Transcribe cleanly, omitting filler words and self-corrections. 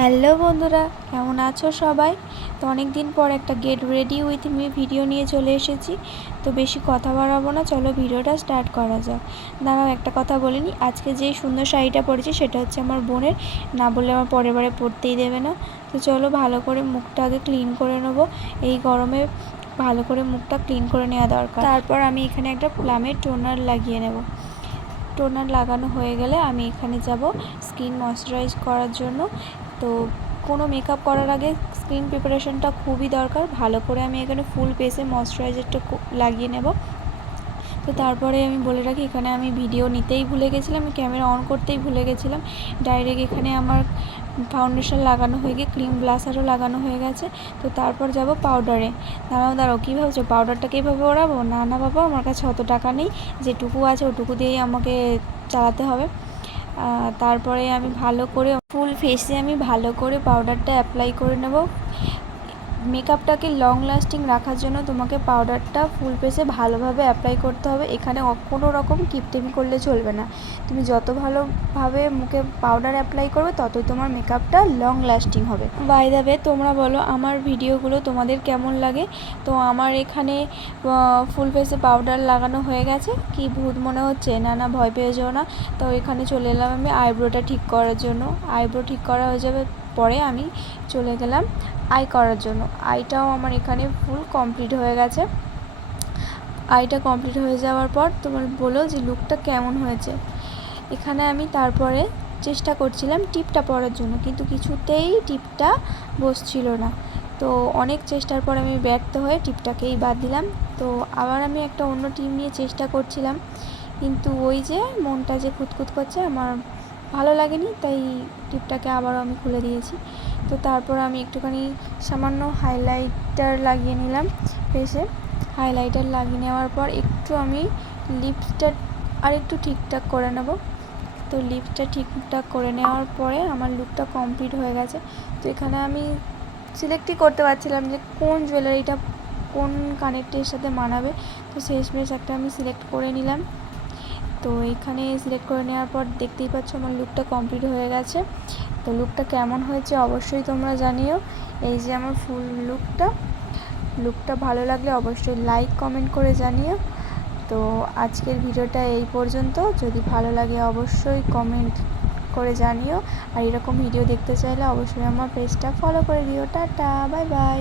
Hello বন্ধুরা, কেমন আছো সবাই? তো অনেক দিন পর একটা get ready with me video নিয়ে চলে এসেছি। তো বেশি কথা বাড়াবো না, চলো ভিডিওটা স্টার্ট করা যাক। দাঁড়াও, একটা কথা বলিনি, আজকে যেই সুন্দর শাড়িটা পরেছি সেটা হচ্ছে আমার বোনের, না বললে আমার পরের বারে পরতেই দেবে না। তো চলো ভালো করে মুখটা আগে ক্লিন করে নেবো। এই গরমে ভালো করে মুখটা ক্লিন করে নেওয়া দরকার। তারপর আমি এখানে একটা প্লামের টোনার লাগিয়ে নেব। টোনার লাগানো হয়ে গেলে আমি এখানে যাব স্কিন ময়শ্চারাইজ করার জন্য। তো কোনো মেকআপ করার আগে স্কিন প্রিপারেশনটা খুবই দরকার। ভালো করে আমি এখানে ফুল ফেসে ময়শ্চারাইজারটা লাগিয়ে নেব। তো তারপরে আমি বলে রাখি, এখানে আমি ভিডিও নিতেই ভুলে গেছিলাম, আমি ক্যামেরা অন করতেই ভুলে গেছিলাম। ডাইরেক্ট এখানে আমার ফাউন্ডেশন লাগানো হয়ে গিয়ে ক্রিম ব্লাশারও লাগানো হয়ে গেছে। তো তারপর যাব পাউডারে। দাঁড়াও, কী ভাবছো পাউডারটাকে এইভাবে ওড়াবো? না বাবা, আমার কাছে অত টাকা নেই, যেটুকু আছে ওটুকু দিয়েই আমাকে চালাতে হবে। তারপরে আমি ভালো করে ফুল ফেসে আমি ভালো করে পাউডারটা অ্যাপ্লাই করে নেব। মেকআপটাকে লং লাস্টিং রাখার জন্য তোমাকে পাউডারটা ফুল ফেসে ভালোভাবে অ্যাপ্লাই করতে হবে। এখানে কোনো রকম কিপটেমি করলে চলবে না। তুমি যত ভালোভাবে মুখে পাউডার অ্যাপ্লাই করবে ততই তোমার মেকআপটা লং লাস্টিং হবে। বাই দ্য ওয়ে, তোমরা বলো আমার ভিডিওগুলো তোমাদের কেমন লাগে। তো আমার এখানে ফুল ফেসে পাউডার লাগানো হয়ে গেছে। কি ভূত মনে হচ্ছে? না ভয় পেয়ে যাও না। তো এখানে চলে এলাম আমি আইব্রোটা ঠিক করার জন্য। আইব্রো ঠিক করা হয়ে যাবে পরে আমি চলে গেলাম আই করার জন্য। আইটাও আমার এখানে ফুল কমপ্লিট হয়ে গেছে। আইটা কমপ্লিট হয়ে যাওয়ার পর তোমার বলো যে লুকটা কেমন হয়েছে। এখানে আমি তারপরে চেষ্টা করছিলাম টিপটা পরার জন্য, কিন্তু কিছুতেই টিপটা বসছিল না। তো অনেক চেষ্টার পর আমি ব্যর্থ হয়ে টিপটাকেই বাদ দিলাম। তো আবার আমি একটা অন্য টিপ নিয়ে চেষ্টা করছিলাম, কিন্তু ওই যে মনটা যে খুঁতখুত করছে, আমার ভালো লাগেনি, তাই টিপটাকে আবারও আমি খুলে দিয়েছি। তো তারপর আমি একটুখানি সামান্য হাইলাইটার লাগিয়ে নিলাম ফেসে। হাইলাইটার লাগিয়ে নেওয়ার পর একটু আমি লিপসটা আর একটু ঠিকঠাক করে নেব। তো লিপসটা ঠিকঠাক করে নেওয়ার পরে আমার লুকটা কমপ্লিট হয়ে গেছে। তো এখানে আমি সিলেক্টই করতে পারছিলাম যে কোন জুয়েলারিটা কোন কানেরটির সাথে মানাবে। তো শেষমেশ একটা আমি সিলেক্ট করে নিলাম। তো এখানে সিলেক্ট করে নেওয়ার পর দেখতেই পাচ্ছ আমার লুকটা কমপ্লিট হয়ে গেছে। তো লুকটা কেমন হয়েছে অবশ্যই তোমরা জানিও। এই যে আমার ফুল লুকটা ভালো লাগলে অবশ্যই লাইক কমেন্ট করে জানিও। তো আজকের ভিডিওটা এই পর্যন্ত। যদি ভালো লাগে অবশ্যই কমেন্ট করে জানিও। আর এরকম ভিডিও দেখতে চাইলে অবশ্যই আমার পেজটা ফলো করে দিও। Tata, bye bye.